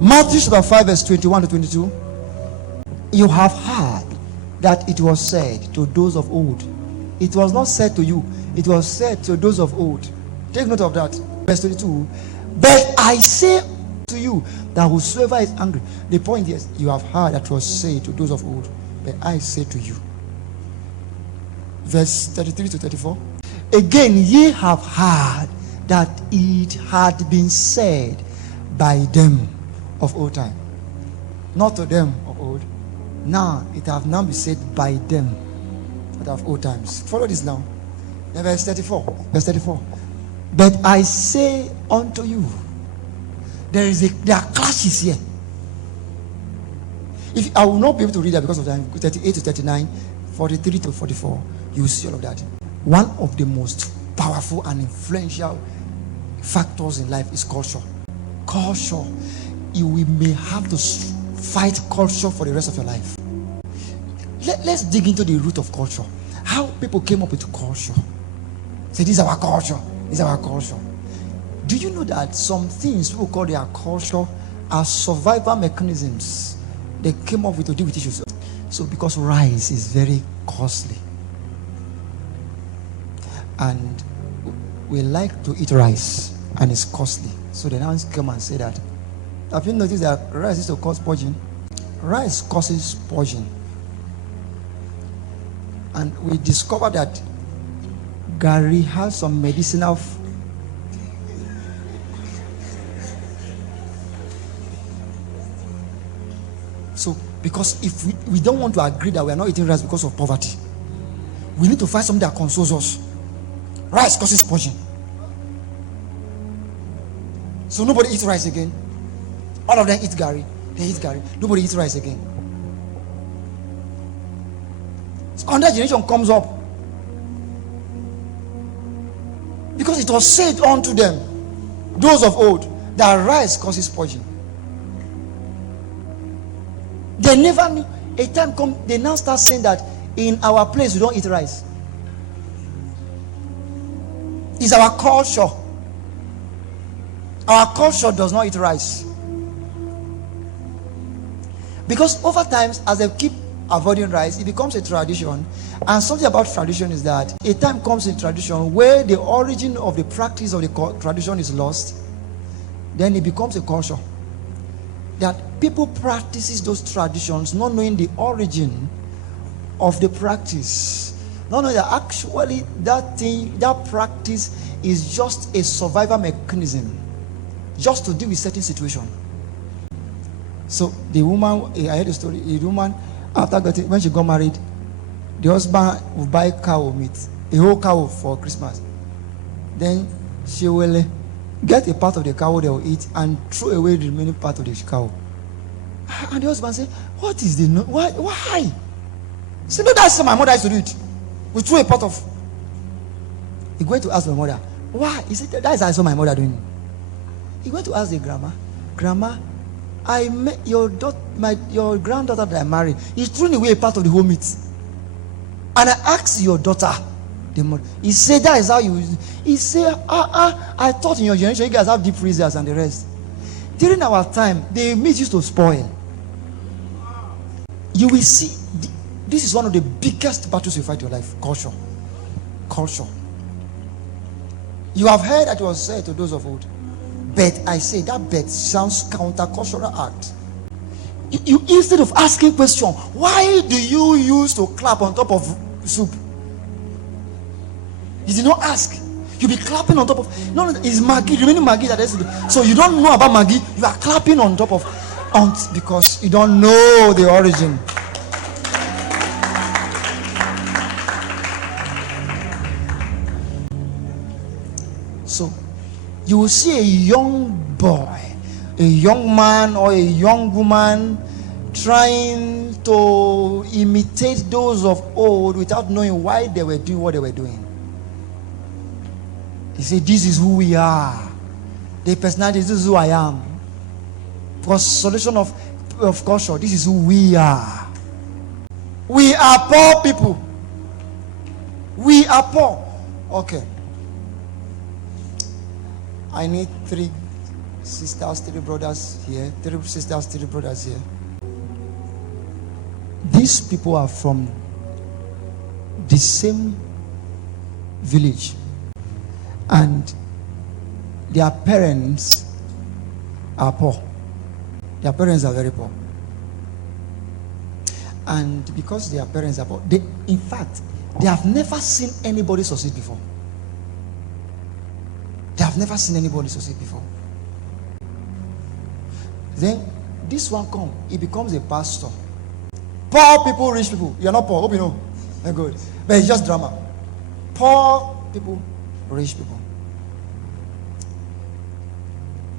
Matthew chapter 5 verse 21 to 22. You have heard that it was said to those of old. It was not said to you, it was said to those of old. Take note of that. Verse 22. But I say to you that whosoever is angry. The point is, you have heard that it was said to those of old, but I say to you. Verse 33 to 34. Again, ye have heard that it had been said by them of old time. Not to them of old. Now, it have now been said by them that of old times. Follow this now. In verse 34. Verse 34. But I say unto you, there are clashes here. If I will not be able to read that because of time, 38 to 39, 43 to 44, you will see all of that. One of the most powerful and influential factors in life is culture. Culture. You may have to fight culture for the rest of your life. Let's dig into the root of culture. How people came up with culture. Say, this is our culture. This is our culture. Do you know that some things people call their culture are survival mechanisms they came up with to deal with issues? So because rice is very costly and we like to eat rice and it's costly, so they now come and say that, have you noticed that rice is to cause poisoning? Rice causes poisoning. And we discovered that Gary has some medicinal so because if we don't want to agree that we are not eating rice because of poverty, we need to find something that consoles us. Rice causes poison, so nobody eats rice again. All of them eat Gary. They eat Gary. Nobody eats rice again. So another generation comes up because it was said unto them, those of old, that rice causes poison. They never knew. A time come, they now start saying that in our place we don't eat rice. It's our culture. Our culture does not eat rice. Because over time, as they keep avoiding rice, it becomes a tradition. And something about tradition is that a time comes in tradition where the origin of the practice of the tradition is lost. Then it becomes a culture. That people practices those traditions not knowing the origin of the practice. Not knowing that actually that practice is just a survival mechanism. Just to deal with certain situation. So the woman, I heard a story, the woman, when she got married, the husband would buy cow meat, a whole cow for Christmas. Then she will get a part of the cow they will eat and throw away the remaining part of the cow. And the husband said, what is the, why? He said, no, that's how my mother used to do it. We throw a part of. He went to ask my mother, why? He said, that is how I saw my mother doing it. He went to ask the grandma, I met your granddaughter that I married. He's throwing away a part of the whole meat. And I asked your daughter, the mother, he said, that is how you. He said, I thought in your generation you guys have deep freezers and the rest. During our time, the meat used to spoil. You will see, this is one of the biggest battles you fight in your life. Culture. Culture. You have heard that it was said to those of old. But I say that bet sounds counter-cultural act. You instead of asking question, why do you use to clap on top of soup? You did not ask. You be clapping on top of. No, it's Maggi, remaining Maggi that is. So you don't know about Maggi. You are clapping on top of, because you don't know the origin. So you will see a young boy, a young man or a young woman trying to imitate those of old without knowing why they were doing what they were doing. He said, this is who we are. The personality, this is who I am. Consolation of culture, this is who we are. We are poor people. We are poor. Okay. I need 3 sisters, 3 brothers here, 3 sisters, 3 brothers here. These people are from the same village, and their parents are poor. Their parents are very poor. And because their parents are poor, in fact, they have never seen anybody succeed before. They have never seen anybody succeed before. Then this one comes, he becomes a pastor. Poor people, rich people. You're not poor, hope you know. Very good. But it's just drama. Poor people, rich people.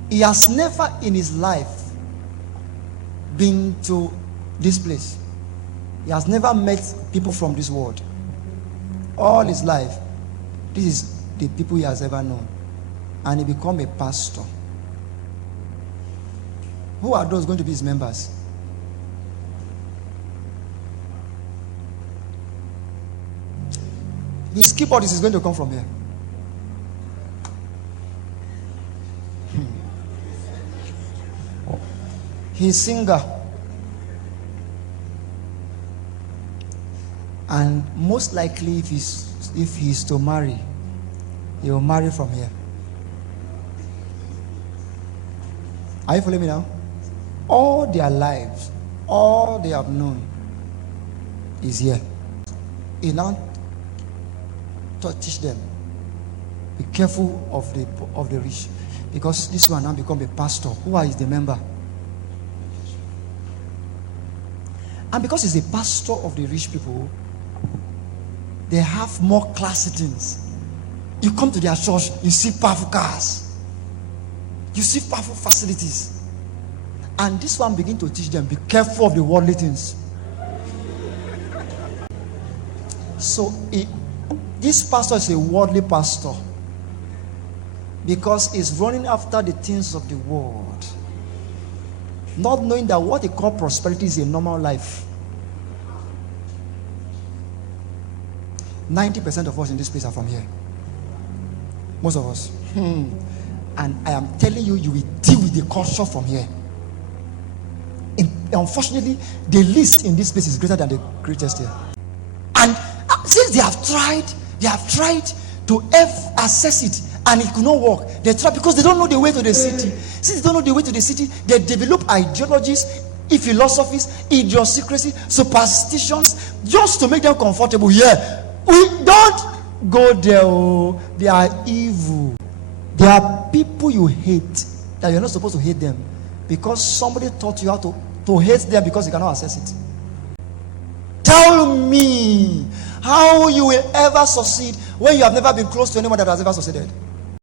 He has never in his life been to this place. He has never met people from this world. All his life, this is the people he has ever known. And he become a pastor. Who are those going to be his members? His keyboardist is going to come from here. He's singer. And most likely if he's to marry, he will marry from here. Are you following me now? All their lives, all they have known is here. He now teach them, be careful of the rich, because this one now become a pastor. Who is the member? And because he's a pastor of the rich people, they have more classy things. You come to their church, you see powerful cars, you see powerful facilities. And this one begin to teach them, be careful of the worldly things. So this pastor is a worldly pastor because he's running after the things of the world, not knowing that what they call prosperity is a normal life. 90% of us in this place are from here. Most of us. And I am telling you, you will deal with the culture from here. Unfortunately, the least in this place is greater than the greatest here. And since they have tried to assess it, and it could not work. They try because they don't know the way to the city. Since they don't know the way to the city, they develop ideologies, philosophies, idiosyncrasy, superstitions, just to make them comfortable. Yeah, we don't go there. Oh, they are evil. There are people you hate that you're not supposed to hate them because somebody taught you how to hate them because you cannot access it. Tell me how you will ever succeed when you have never been close to anyone that has ever succeeded.